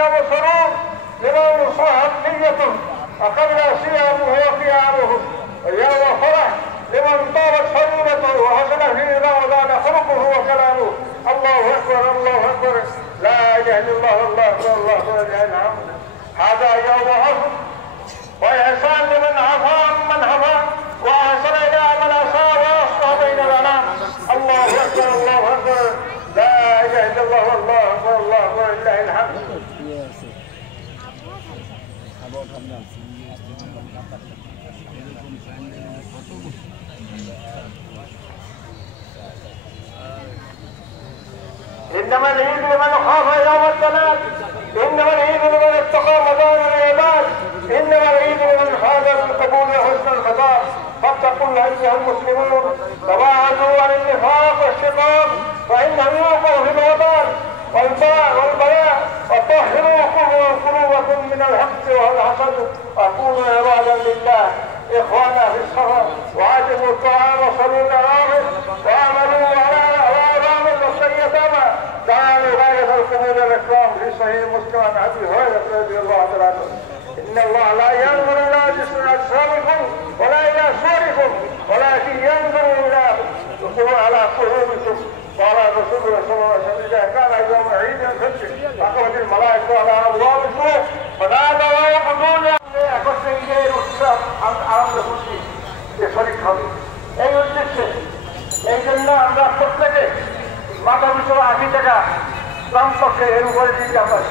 يبصرون لمن صاحت نيته وقبل صيامه وقيامه ويوم فرح لمن طابت سريرته وحسن في رمضان خلقه وكلامه. الله اكبر الله اكبر لا اله الا الله الله اكبر الله اكبر لله الحمد. هذا يوم عصر واحسان لمن عفا من عفا واحسن الى من اساء واصلح بين الانام. الله اكبر الله اكبر لا اله الا الله الله اكبر الله اكبر لله الحمد. إنما العيد لمن خاف يوم التناد، إنما العيد لمن اتقى مدار العباد، إنما العيد لمن خاف من قبول حسن الخطاب. فاتقوا الله أيها المسلمون تباعدوا عن النفاق والشقاق فإنه يوقع في الوبال والبلاء وطهروا قلوبكم من الحقد والحسد وكونوا عبادا لله إخوانا في السفر وعجبوا الطعام وصلوا الأوامر وعملوا على الأوامر والسيئة. تعالوا غاية القبول الإكرام في صحيح مسلم عن أبي هريرة رضي الله عنه إن الله لا ينظر إلى أجسامكم ولا إلى صوركم ولكن ينظر إلى على قلوبكم. قال الرسول صلى الله عليه وسلم إذا كان يوم عيد الفطر فقامت الملائكة على أبواب السوق فنادوا ويقولون আনন্দ খুশি যে শরীর হবে এই উদ্দেশ্যে এই জন্য আমরা প্রত্যেকে মাথা পিছু ৮০ টাকা কমপক্ষে এর উপরে দিতে পারি।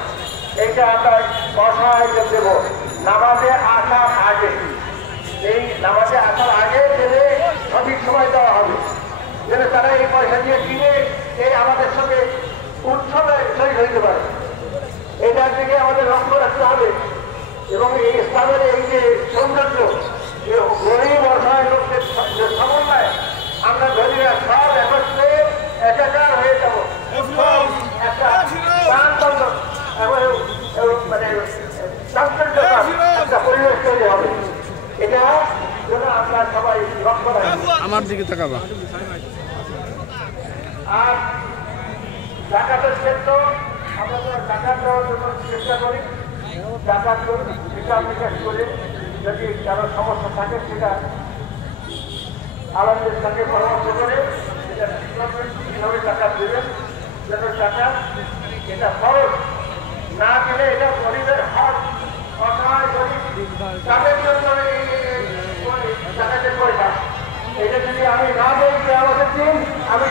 এইটা আমরা অসহায়দের দেব নামাজে আসার আগে, এই নামাজে আসার আগে গেলে সঠিক সময় দেওয়া হবে যেন তারা এই পয়সা দিয়ে কিনে এই আমাদের সঙ্গে উৎসবে শরীর হইতে পারে। এটার দিকে আমাদের লক্ষ্য রাখতে হবে এবং এই ইসলামের এই যে সৌন্দর্য গরিব অসহায় লোকদের সমন্বয় আমরা ধরি না সব একত্রে একাকার হয়ে যাব একটা প্রাণতন্ত্র মানে একটা পরিবেশ তৈরি হবে। এটা যেন আমরা সবাই লক্ষ্য রাখি। আমার দিকে তাকাবা। আর জাকাতের ক্ষেত্র আমরা জাকাত দেওয়ার জন্য চেষ্টা করি, জাকাত করি হিসাব নিকাশ করে যদি কারো সমস্যা থাকে সেটা আলমদের সঙ্গে পরামর্শ করে সেটা কীভাবে জাকাত দেবেন যেন জাকাত এটা খরচ না দিলে এটা গরিবের হক অসহায় গরিব তাদের জন্য জাকাতের পয়সা এটা যদি আমি না দেই যে আমাদের দিন আমি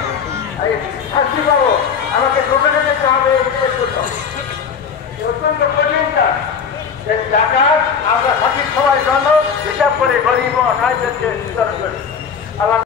শাস্তি পাবো আমাকে ঢুকে যেতে হবে এর জন্য অত্যন্ত কঠিনটা যে জাকাত আমরা সঠিক সময় জন্য হিসাব করে গরিব অসহায়দেরকে বিতরণ করি। আল্লাহ